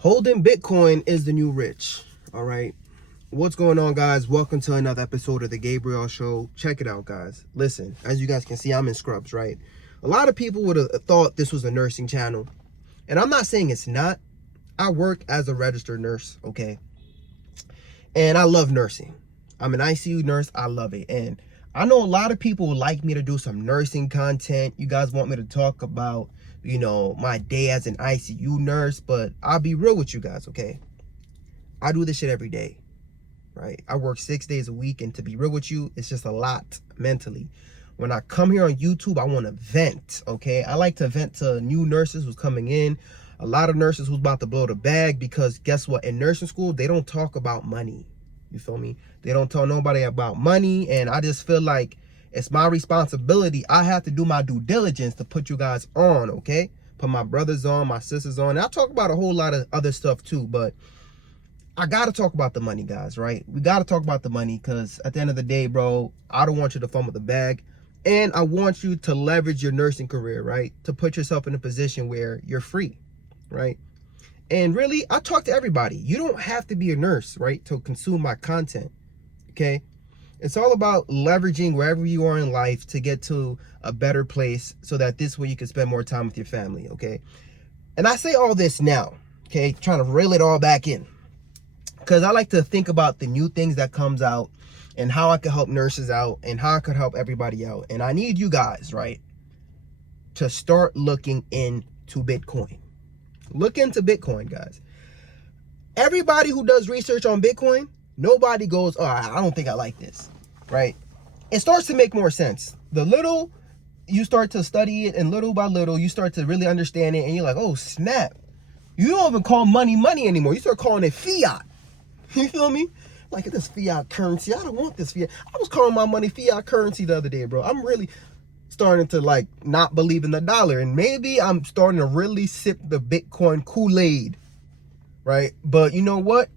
Holding Bitcoin is the new rich. All right. What's going on, guys? Welcome to another episode of the Gabriel Show. Check it out, guys. Listen, as you guys can see, I'm in scrubs, right? A lot of people would have thought this was a nursing channel. And I'm not saying it's not. I work as a registered nurse, okay? And I love nursing. I'm an ICU nurse. I love it. And I know a lot of people would like me to do some nursing content. You guys want me to talk about, my day as an ICU nurse, but I'll be real with you guys, okay? I do this shit every day, right? I work 6 days a week, and to be real with you, it's just a lot mentally. When I come here on YouTube, I want to vent, okay? I like to vent to new nurses who's coming in, a lot of nurses who's about to blow the bag, because guess what? In nursing school, they don't talk about money. You feel me? They don't tell nobody about money, and I just feel like it's my responsibility. I have to do my due diligence to put you guys on, okay? Put my brothers on, my sisters on. And I talk about a whole lot of other stuff too, but I got to talk about the money, guys, right? We got to talk about the money, because at the end of the day, bro, I don't want you to fumble the bag. And I want you to leverage your nursing career, right? To put yourself in a position where you're free, right? And really, I talk to everybody. You don't have to be a nurse, right, to consume my content, okay? It's all about leveraging wherever you are in life to get to a better place, so that this way you can spend more time with your family, okay? And I say all this now, okay, trying to reel it all back in, because I like to think about the new things that comes out and how I could help nurses out and how I could help everybody out. And I need you guys, right, to start looking into Bitcoin. Look into Bitcoin, guys. Everybody who does research on Bitcoin, nobody goes, oh, I don't think I like this, right? It starts to make more sense. The little you start to study it, and little by little, you start to really understand it, and you're like, oh, snap. You don't even call money anymore. You start calling it fiat. You feel me? Like, this fiat currency. I don't want this fiat. I was calling my money fiat currency the other day, bro. I'm really starting to, like, not believe in the dollar. And maybe I'm starting to really sip the Bitcoin Kool-Aid, right? But you know what?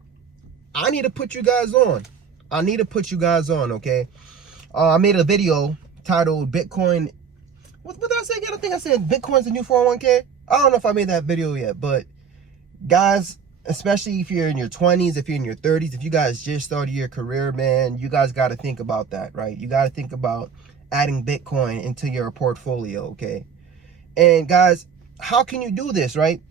I need to put you guys on. Okay? I made a video titled Bitcoin. What did I say again? I think I said Bitcoin's the new 401k. I don't know if I made that video yet, but guys, especially if you're in your 20s, if you're in your 30s, if you guys just started your career, man, you guys got to think about that, right? You got to think about adding Bitcoin into your portfolio, okay? And guys, how can you do this, right?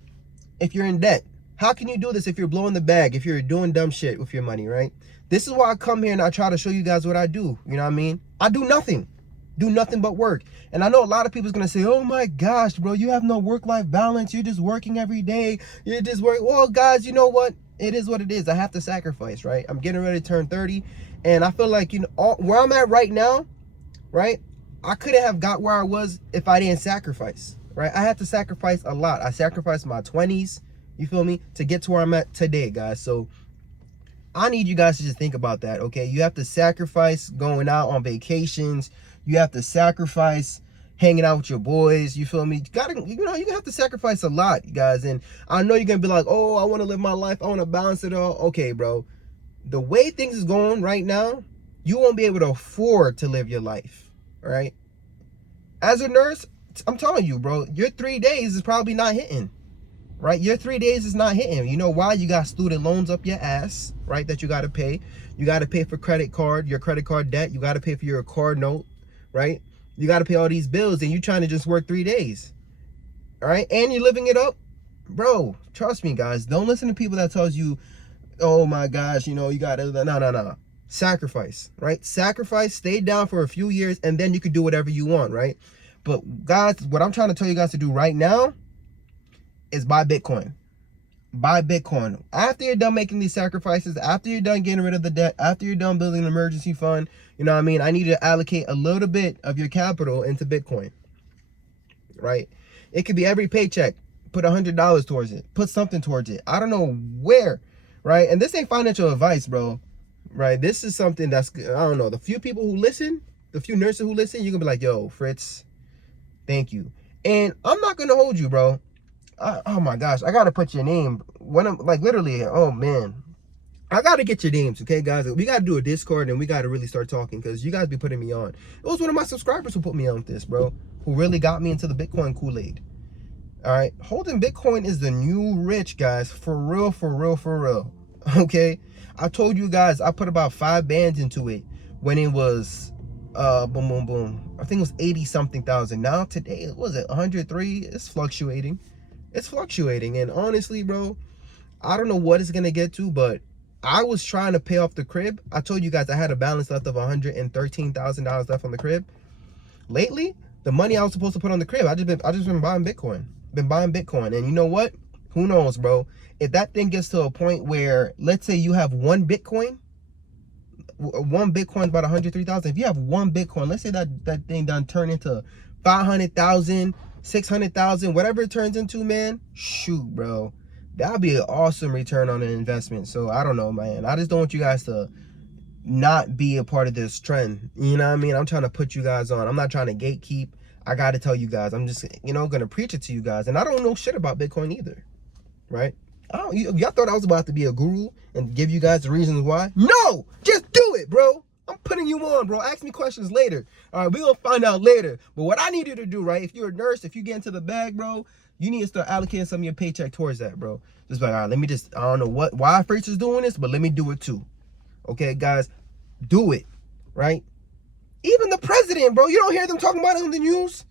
If you're in debt. How can you do this if you're blowing the bag, if you're doing dumb shit with your money, right? This is why I come here and I try to show you guys what I do. You know what I mean? I do nothing but work. And I know a lot of people's going to say, oh my gosh, bro, you have no work-life balance. You're just working every day. You're just working. Well, guys, you know what? It is what it is. I have to sacrifice, right? I'm getting ready to turn 30. And I feel like, where I'm at right now, right? I couldn't have got where I was if I didn't sacrifice, right? I had to sacrifice a lot. I sacrificed my 20s, you feel me, to get to where I'm at today, guys. So I need you guys to just think about that, okay? You have to sacrifice going out on vacations. You have to sacrifice hanging out with your boys, you feel me? You gotta, you have to sacrifice a lot, guys. And I know you're gonna be like, oh, I want to live my life, I want to balance it all. Okay, bro, the way things is going right now, you won't be able to afford to live your life, right? As a nurse, I'm telling you, bro, your 3 days is probably not hitting, right? Your 3 days is not hitting. You know why? You got student loans up your ass, right, that you got to pay. You got to pay for your credit card debt. You got to pay for your car note, right? You got to pay all these bills, and you trying to just work 3 days, all right? And you're living it up. Bro, trust me, guys. Don't listen to people that tells you, oh my gosh, you got to, no. Sacrifice, right? Sacrifice, stay down for a few years, and then you can do whatever you want, right? But guys, what I'm trying to tell you guys to do right now is buy Bitcoin. Buy Bitcoin. After you're done making these sacrifices, after you're done getting rid of the debt, after you're done building an emergency fund, you know what I mean? I need you to allocate a little bit of your capital into Bitcoin, right? It could be every paycheck. Put $100 towards it. Put something towards it. I don't know where, right? And this ain't financial advice, bro. Right, this is something that's, I don't know, the few people who listen, the few nurses who listen, you're gonna be like, yo, Fritz, thank you. And I'm not gonna hold you, bro. Oh my gosh, I gotta put your name when I'm like, literally, oh man, I gotta get your names, okay, guys? We gotta do a Discord, and we gotta really start talking, because you guys be putting me on. It was one of my subscribers who put me on with this, bro, who really got me into the Bitcoin Kool-Aid. All right, holding Bitcoin is the new rich, guys. For real, for real, for real. Okay, I told you guys I put about 5 bands into it when it was boom boom boom. I think it was 80 something thousand. Now today it was at 103. It's fluctuating. It's fluctuating, and honestly, bro, I don't know what it's gonna get to, but I was trying to pay off the crib. I told you guys I had a balance left of $113,000 left on the crib. Lately, the money I was supposed to put on the crib, I just been buying Bitcoin. Been buying Bitcoin, and you know what? Who knows, bro? If that thing gets to a point where, let's say you have one Bitcoin is about 103,000. If you have one Bitcoin, let's say that thing done turn into 500,000, 600,000, whatever it turns into, man. Shoot, bro, that'd be an awesome return on an investment. So I don't know, man. I just don't want you guys to not be a part of this trend. You know what I mean? I'm trying to put you guys on. I'm not trying to gatekeep. I got to tell you guys. I'm just, gonna preach it to you guys. And I don't know shit about Bitcoin either, right? Y'all thought I was about to be a guru and give you guys the reasons why? No, just do it, bro. I'm putting you on, bro. Ask me questions later. All right, we're going to find out later. But what I need you to do, right, if you're a nurse, if you get into the bag, bro, you need to start allocating some of your paycheck towards that, bro. Just like, all right, let me just, I don't know why Fritz is doing this, but let me do it too. Okay, guys, do it, right? Even the president, bro, you don't hear them talking about it on the news.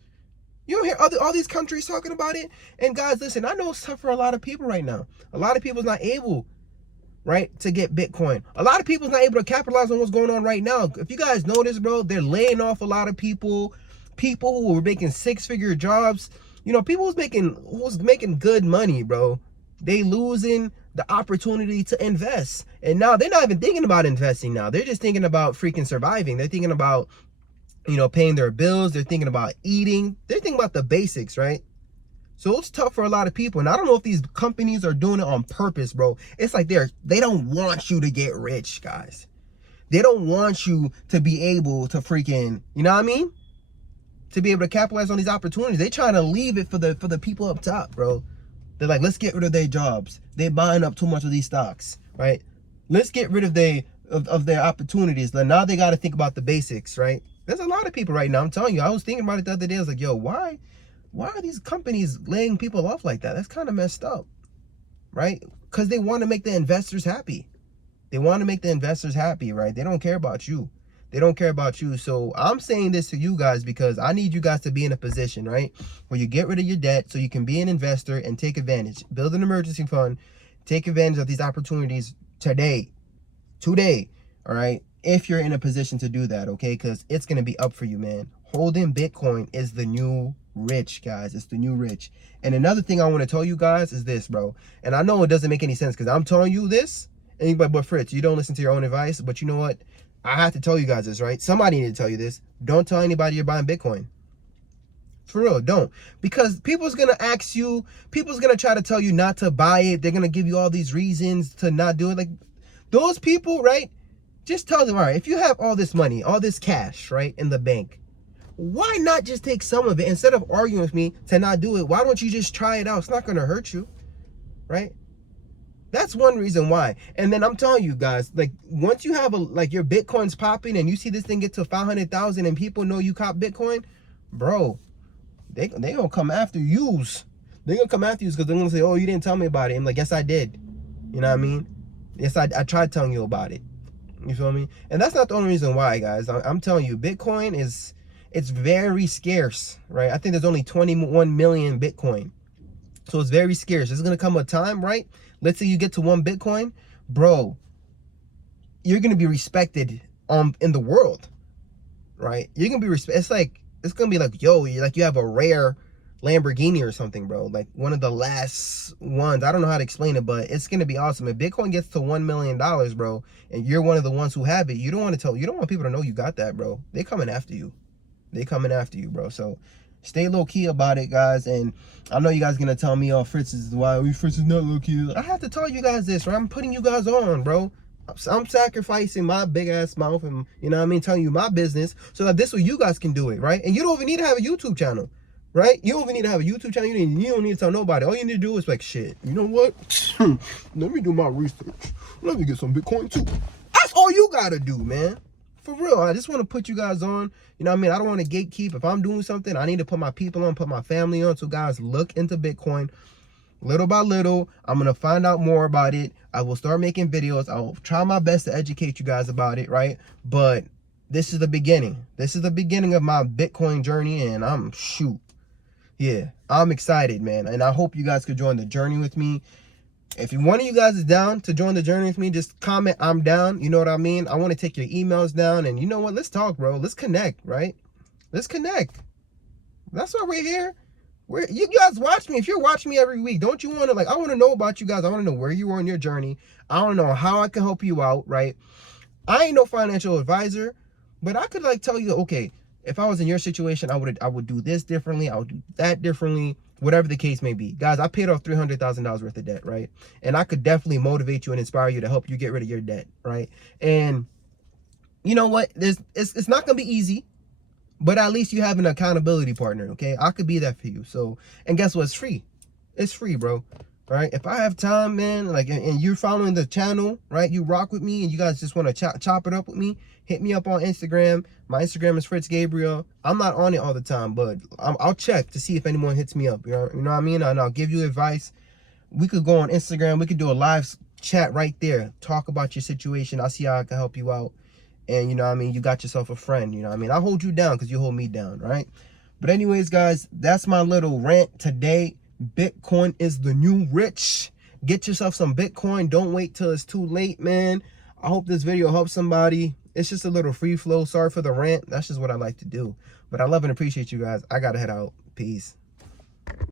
You don't hear all these countries talking about it. And guys, listen, I know it's tough for a lot of people right now. A lot of people's not able, right, to get Bitcoin. A lot of people's not able to capitalize on what's going on right now. If you guys notice, bro, they're laying off a lot of people who were making 6-figure jobs. People who's making good money, bro. They losing the opportunity to invest. And now they're not even thinking about investing now. They're just thinking about freaking surviving. They're thinking about paying their bills. They're thinking about eating. They're thinking about the basics, right? So it's tough for a lot of people. And I don't know if these companies are doing it on purpose, bro. It's like they don't want you to get rich, guys. They don't want you to be able to freaking, you know what I mean? To be able to capitalize on these opportunities. They trying to leave it for the people up top, bro. They're like, let's get rid of their jobs. They're buying up too much of these stocks, right? Let's get rid of their opportunities. Now they got to think about the basics, right? There's a lot of people right now. I'm telling you, I was thinking about it the other day. I was like, yo, why are these companies laying people off like that? That's kind of messed up, right? Because they want to make the investors happy. They want to make the investors happy, right? They don't care about you. They don't care about you. So I'm saying this to you guys because I need you guys to be in a position, right, where you get rid of your debt so you can be an investor and take advantage. Build an emergency fund. Take advantage of these opportunities today, all right? If you're in a position to do that, okay? Because it's going to be up for you, man. Holding Bitcoin is the new rich, guys. It's the new rich. And another thing I want to tell you guys is this, bro. And I know it doesn't make any sense because I'm telling you this. And you're like, but Fritz, you don't listen to your own advice. But you know what? I have to tell you guys this, right? Somebody need to tell you this. Don't tell anybody you're buying Bitcoin. For real, don't. Because people's going to ask you. People's going to try to tell you not to buy it. They're going to give you all these reasons to not do it. Like, those people, right? Just tell them, all right, if you have all this money, all this cash, right, in the bank, why not just take some of it instead of arguing with me to not do it? Why don't you just try it out? It's not going to hurt you, right? That's one reason why. And then I'm telling you guys, like, once you have your Bitcoin's popping and you see this thing get to 500,000 and people know you cop Bitcoin, bro, they gonna come after you. They gonna come after you because they're gonna say, oh, you didn't tell me about it. I'm like, yes, I did. You know what I mean? Yes, I tried telling you about it. You feel me? And that's not the only reason why, guys. I'm telling you, Bitcoin it's very scarce, right? I think there's only 21 million Bitcoin. So it's very scarce. There's going to come a time, right? Let's say you get to 1 Bitcoin, bro, you're going to be respected in the world, right? You're going to be respected. It's going to be like, yo, you have a rare Lamborghini or something, bro. Like one of the last ones. I don't know how to explain it, but it's gonna be awesome. If Bitcoin gets to $1 million, bro, and you're one of the ones who have it, you don't want people to know you got that, bro. They coming after you. Bro. So stay low key about it, guys. And I know you guys gonna tell me, oh, Fritz is not low key. I have to tell you guys this, right? I'm putting you guys on, bro. I'm sacrificing my big ass mouth and, you know what I mean, telling you my business so that this way you guys can do it, right? And you don't even need to have a YouTube channel. Right? You don't even need to have a YouTube channel. You don't need to tell nobody. All you need to do is like, shit, you know what? Let me do my research. Let me get some Bitcoin too. That's all you gotta do, man. For real, I just want to put you guys on. You know what I mean? I don't want to gatekeep. If I'm doing something, I need to put my people on, put my family on. So guys, look into Bitcoin. Little by little, I'm going to find out more about it. I will start making videos. I will try my best to educate you guys about it, right? But this is the beginning. This is the beginning of my Bitcoin journey, and I'm excited, man. And I hope you guys could join the journey with me. If one of you guys is down to join the journey with me, just comment, I'm down. You know what I mean? I want to take your emails down, and you know what? Let's talk, bro. Let's connect, right? Let's connect. That's why we're here. You guys watch me. If you're watching me every week, don't you want to, I want to know about you guys. I want to know where you are on your journey. I want to know how I can help you out, right? I ain't no financial advisor, but I could tell you, okay, if I was in your situation, I would do this differently. I would do that differently, whatever the case may be. Guys, I paid off $300,000 worth of debt, right? And I could definitely motivate you and inspire you to help you get rid of your debt, right? And you know what? It's not going to be easy, but at least you have an accountability partner, okay? I could be that for you. So, and guess what? It's free. It's free, bro. Right? If I have time, man, and you're following the channel, right? You rock with me and you guys just want to chop it up with me, hit me up on Instagram. My Instagram is Fritz Gabriel. I'm not on it all the time, but I'll check to see if anyone hits me up. You know what I mean? And I'll give you advice. We could go on Instagram. We could do a live chat right there. Talk about your situation. I'll see how I can help you out. And you know what I mean? You got yourself a friend. You know what I mean? I'll hold you down because you hold me down, right? But anyways, guys, that's my little rant today. Bitcoin is the new rich. Get yourself some Bitcoin. Don't wait till it's too late, man. I hope this video helps somebody. It's just a little free flow. Sorry for the rant. That's just what I like to do. But I love and appreciate you guys. I gotta head out. Peace.